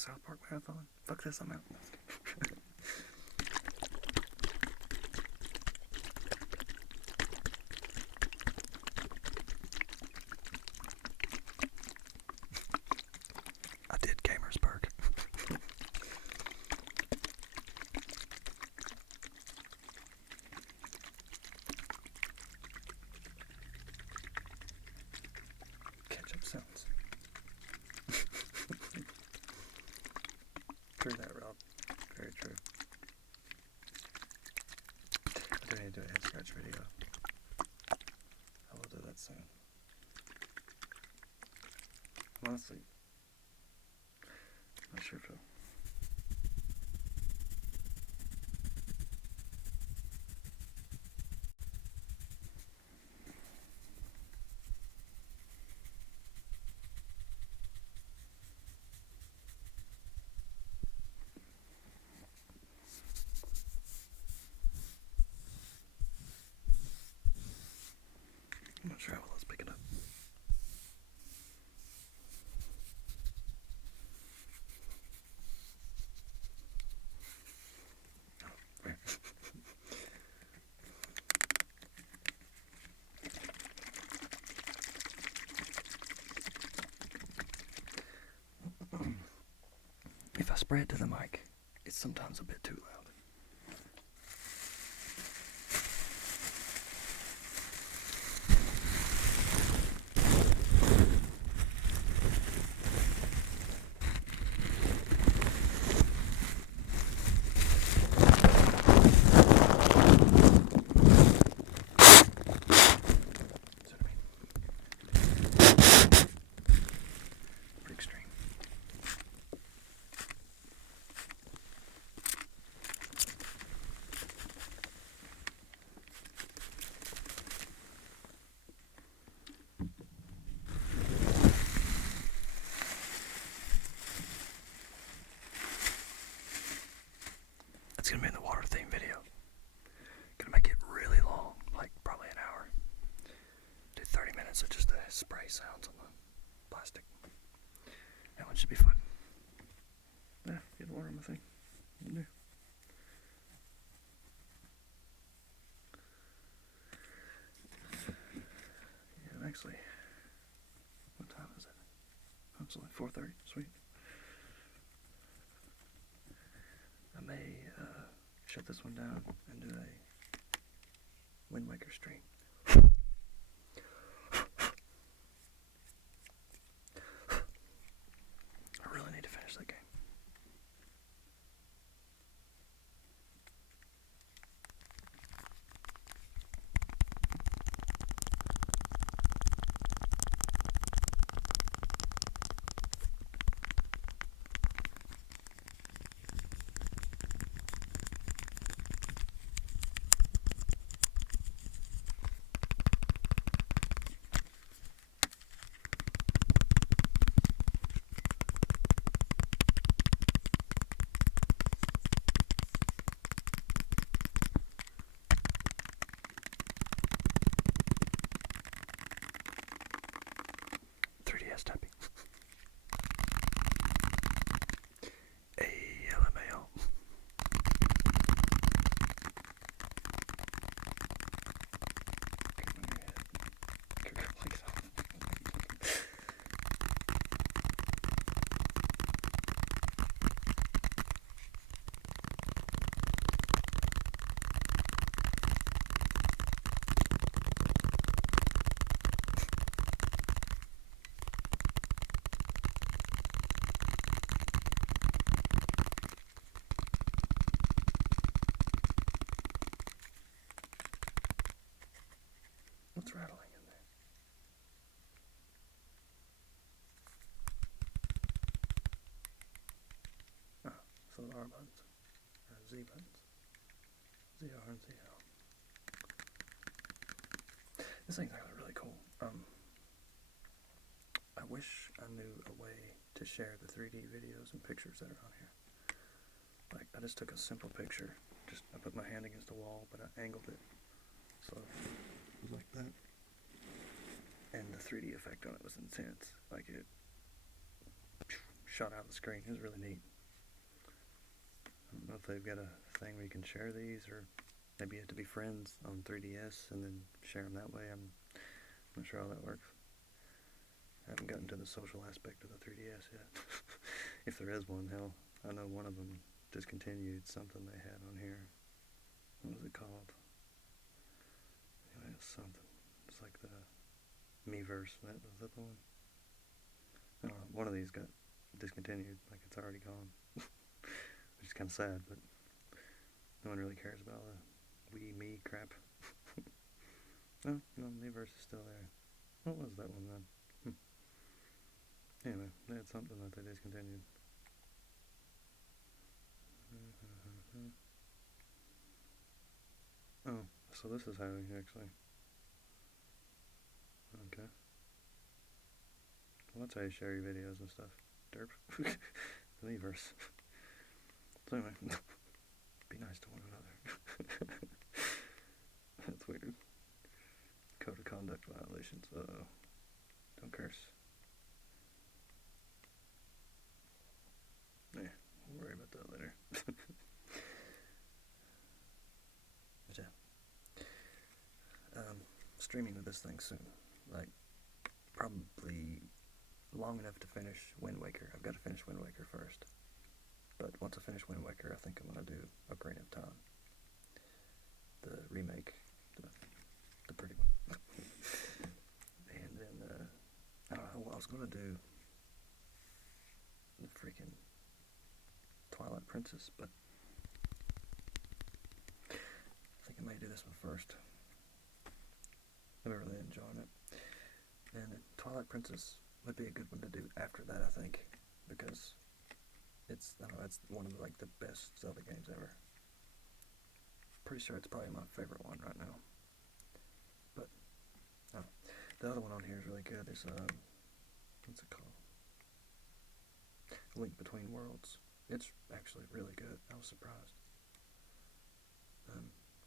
South Park Marathon. Fuck this, I'm out. I did Gamersburg. Ketchup sounds. True that, Rob. Very true. I do need to do a head scratch video. I will do that soon. I'm honestly not sure if I'm not sure how well it's picking up. If I spray it to the mic, it's sometimes a bit too loud. Pretty extreme. It's gonna be in the water theme video. Gonna make it really long, like probably an hour. Do 30 minutes of just the spray sounds on the plastic. That one should be fun. Yeah, get water on my thing. Yeah. Yeah, actually, what time is it? Oh, it's only 4:30. Sweet. I may shut this one down and do a Wind Waker stream. I really need to finish that game. Tapping. LMAO. What's rattling in there? Oh, so the R buttons. Z buttons. ZR and ZL. This thing's actually really cool. I wish I knew a way to share the 3D videos and pictures that are on here. Like, I just took a simple picture. I put my hand against the wall, but I angled it. So, it was like that. And the 3D effect on it was intense. Like, it shot out of the screen. It was really neat. I don't know if they've got a thing where you can share these, or maybe you have to be friends on 3DS and then share them that way. I'm not sure how that works. I haven't gotten to the social aspect of the 3DS yet. If there is one, hell, I know one of them discontinued something they had on here. What was it called? Anyway, it's something. It's like the Miiverse. Was that the one? I don't know. One of these got discontinued. Like, it's already gone. Which is kind of sad, but no one really cares about the Wii Me crap. No, Miiverse is still there. What was that one then? Anyway, they had something that they discontinued. Oh, so this is how you actually... Okay. Well, that's how you share your videos and stuff. Derp. Miiverse. So anyway, be nice to one another. That's weird. Code of conduct violations. Uh-oh. Don't curse. Yeah, we'll worry about that later. But yeah. Streaming with this thing soon. Like, probably long enough to finish Wind Waker. I've got to finish Wind Waker first. But once I finish Wind Waker, I think I'm going to do Ocarina of Time. The remake. The pretty one. And then, I don't know, I was going to do the freaking Twilight Princess, but I think I may do this one first. I've been really enjoying it. And Twilight Princess would be a good one to do after that, I think, because it's, I don't know, it's one of like the best Zelda games ever. Pretty sure it's probably my favorite one right now. But oh, the other one on here is really good. There's what's it called? Link Between Worlds. It's actually really good. I was surprised.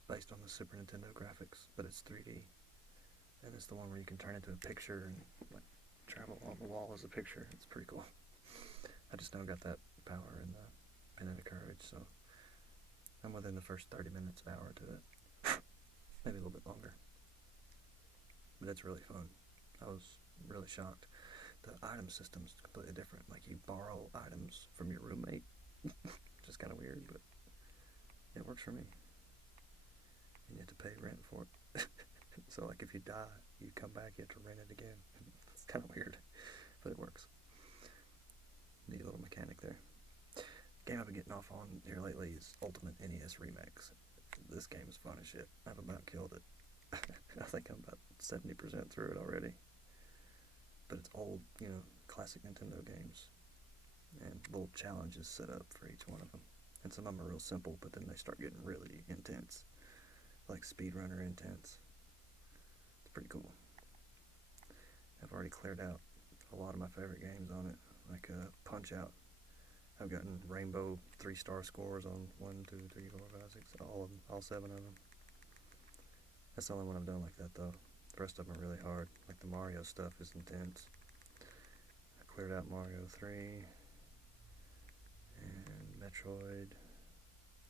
Based on the Super Nintendo graphics, but it's 3D. And it's the one where you can turn into a picture and like travel on the wall as a picture. It's pretty cool. I just now got that power in the Pen and the Courage, so I'm within the first 30 minutes, an hour to it. Maybe a little bit longer. But it's really fun. I was really shocked. The item system's completely different. Like, you borrow items from your roommate. Which is kind of weird, but it works for me. And you have to pay rent for it. So, like, if you die, you come back, you have to rent it again. It's kind of weird, but it works. Neat little mechanic there. Game I've been getting off on here lately is Ultimate NES Remix. This game is fun as shit. I've about killed it. I think I'm about 70% through it already. But it's old, you know, classic Nintendo games. And little challenges set up for each one of them. And some of them are real simple, but then they start getting really intense. Like speedrunner intense. It's pretty cool. I've already cleared out a lot of my favorite games on it. Like Punch-Out. I've gotten rainbow 3-star scores on 1, 2, 3, 4, 5, 6, all 7 of them. That's the only one I've done like that, though. The rest of them are really hard. Like the Mario stuff is intense. I cleared out Mario 3 and Metroid,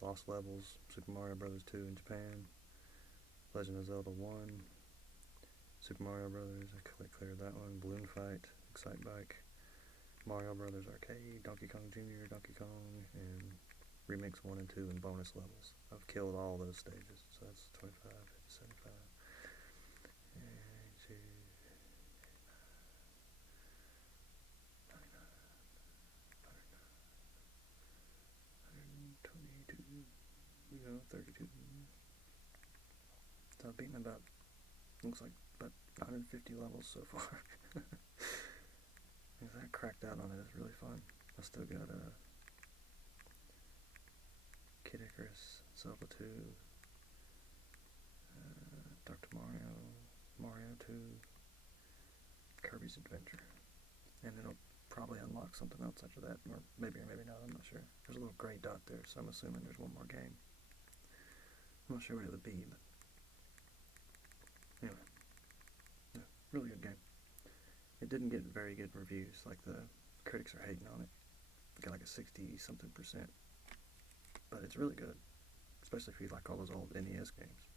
Lost Levels, Super Mario Bros. 2 in Japan, Legend of Zelda 1, Super Mario Bros. I cleared that one, Balloon Fight, Excite Bike, Mario Brothers Arcade, Donkey Kong Jr., Donkey Kong, and Remix 1 and 2 and bonus levels. I've killed all those stages, so that's 25, 75, 82, 99, 122, 32. So I've beaten about, looks like about 150 levels so far. That cracked out on it is really fun. I still got Kid Icarus, Zelda 2, Dr. Mario, Mario 2, Kirby's Adventure. And it'll probably unlock something else after that, or maybe not, I'm not sure. There's a little gray dot there, so I'm assuming there's one more game. I'm not sure what it would be, but anyway. Yeah, really good game. It didn't get very good reviews, like the critics are hating on it. got like a 60-something%. But it's really good, especially if you like all those old NES games.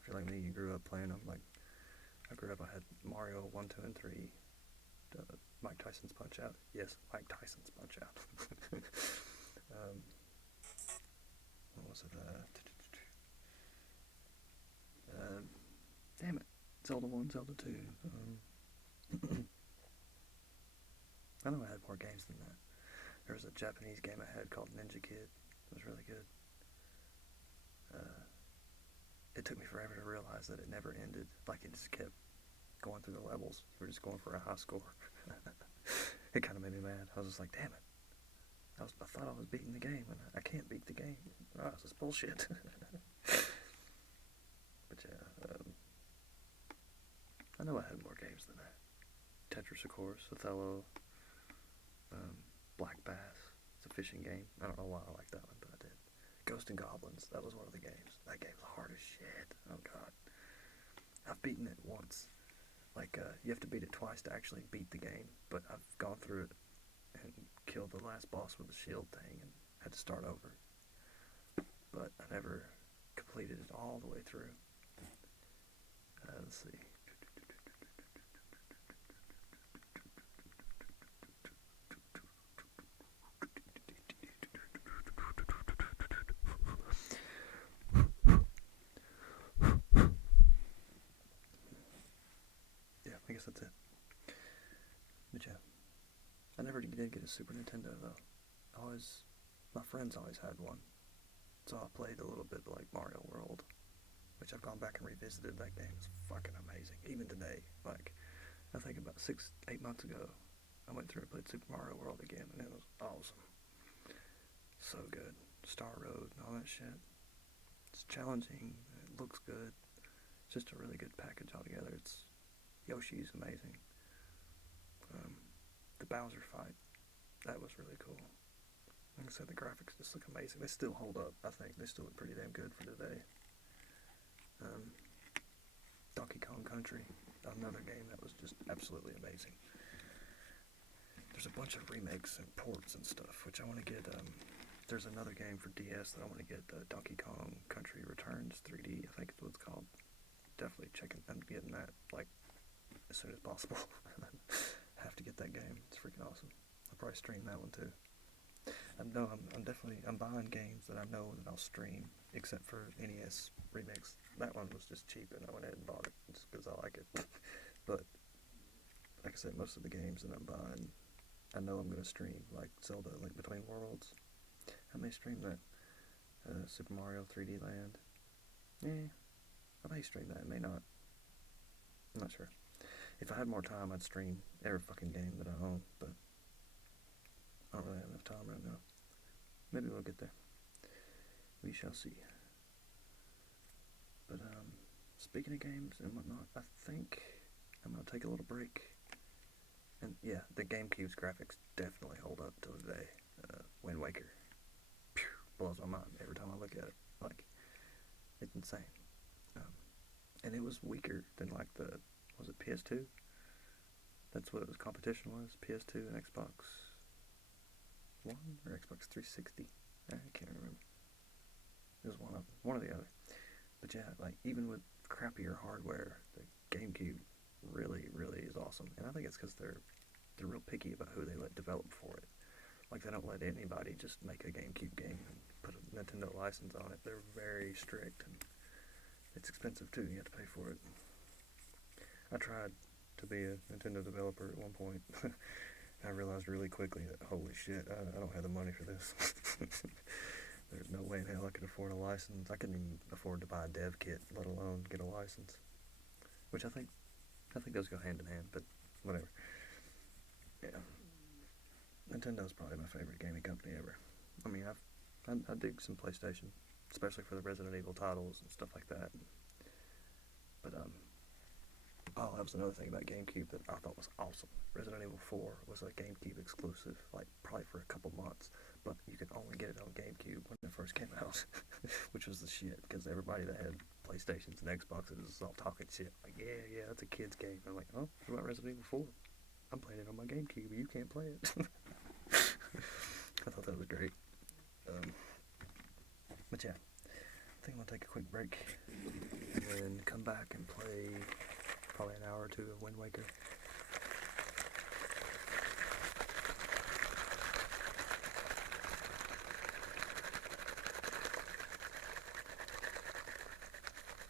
If you're like me, you grew up playing them. Like, I grew up, I had Mario 1, 2, and 3, Mike Tyson's Punch-Out. Yes, Mike Tyson's Punch-Out. What was it? Damn it. Zelda 1, Zelda 2. I know I had more games than that. There was a Japanese game I had called Ninja Kid. It was really good. It took me forever to realize that it never ended. Like, it just kept going through the levels. You were just going for a high score. It kind of made me mad. I was just like, damn it. I thought I was beating the game, and I can't beat the game. Oh, this is bullshit. But yeah, I know I had more games than that. Tetris, of course, Othello, Black Bass. It's a fishing game. I don't know why I like that one, but I did. Ghost and Goblins. That was one of the games. That game's hard as shit. Oh god. I've beaten it once. Like, you have to beat it twice to actually beat the game, but I've gone through it and killed the last boss with the shield thing and had to start over. But I never completed it all the way through. Let's see. Yeah, I guess that's it. But yeah, I never did get a Super Nintendo though. My friends always had one. So I played a little bit like Mario World, which I've gone back and revisited. That game is fucking amazing. Even today, like, I think about 6-8 months ago, I went through and played Super Mario World again, and it was awesome. So good. Star Road and all that shit. It's challenging. It looks good. It's just a really good package altogether. Yoshi's amazing. The Bowser fight, that was really cool. Like I said, the graphics just look amazing. They still hold up, I think. They still look pretty damn good for today. Donkey Kong Country, another game that was just absolutely amazing. There's a bunch of remakes and ports and stuff, which I want to get. There's another game for DS that I want to get, Donkey Kong Country Returns 3D, I think is what it's called. Definitely I'm getting that, like, as soon as possible. Have to get that game. It's freaking awesome. I'll probably stream that one too. I'm buying games that I know that I'll stream, except for NES remakes. That one was just cheap, and I went ahead and bought it just because I like it. But like I said, most of the games that I'm buying, I know I'm gonna stream, like Zelda: Link Between Worlds. I may stream that. Super Mario 3D Land. Yeah, I may stream that. I may not. I'm not sure. If I had more time, I'd stream every fucking game that I own, but I don't really have enough time right now. Maybe we'll get there. We shall see. But, speaking of games and whatnot, I think I'm going to take a little break. And, yeah, the GameCube's graphics definitely hold up till today. Wind Waker. Phew, blows my mind every time I look at it. Like, it's insane. And it was weaker than, like, was it PS2? That's what its competition was. PS2 and Xbox One or Xbox 360. I can't remember. It was one of them, one or the other. But yeah, like, even with crappier hardware, the GameCube really, really is awesome. And I think it's because they're real picky about who they let develop for it. Like, they don't let anybody just make a GameCube game and put a Nintendo license on it. They're very strict, and it's expensive too. You have to pay for it. I tried to be a Nintendo developer at one point. I realized really quickly that, holy shit, I don't have the money for this. There's no way in hell I could afford a license. I couldn't even afford to buy a dev kit, let alone get a license. Which I think those go hand in hand, but whatever. Yeah. Nintendo's probably my favorite gaming company ever. I mean, I dig some PlayStation, especially for the Resident Evil titles and stuff like that. But, that was another thing about GameCube that I thought was awesome. Resident Evil 4 was a GameCube exclusive, like, probably for a couple months, but you could only get it on GameCube when it first came out, which was the shit, because everybody that had PlayStations and Xboxes was all talking shit, like, yeah, that's a kid's game. I'm like, oh, what about Resident Evil 4? I'm playing it on my GameCube, but you can't play it. I thought that was great. But yeah, I think I'm going to take a quick break and then come back and play probably an hour or two of Wind Waker.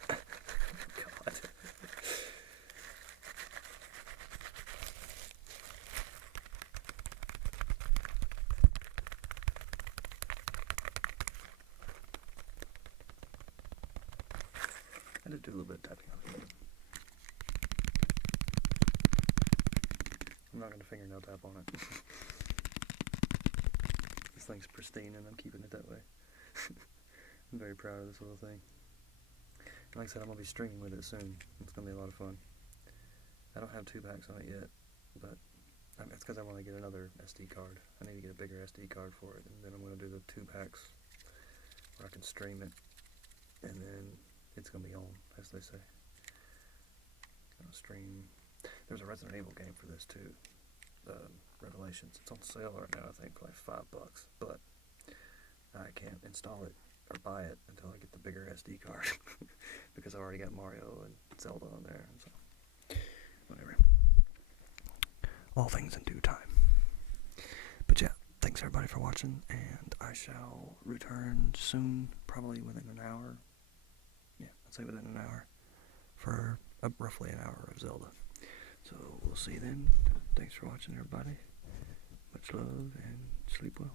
God. I did do a little bit of tapping on it. I'm not going to fingernail tap on it. This thing's pristine and I'm keeping it that way. I'm very proud of this little thing. And like I said, I'm going to be streaming with it soon. It's going to be a lot of fun. I don't have 2 packs on it yet, but it's because I want to get another SD card. I need to get a bigger SD card for it, and then I'm going to do the 2 packs where I can stream it, and then it's going to be on, as they say. I'm going to stream. There's a Resident Evil game for this too, Revelations. It's on sale right now, I think, for like $5, but I can't install it or buy it until I get the bigger SD card because I already got Mario and Zelda on there, so whatever. All things in due time. But yeah, thanks everybody for watching, and I shall return soon, probably within an hour. Yeah, I'd say within an hour for roughly an hour of Zelda. So we'll see you then. Thanks for watching, everybody. Much love and sleep well.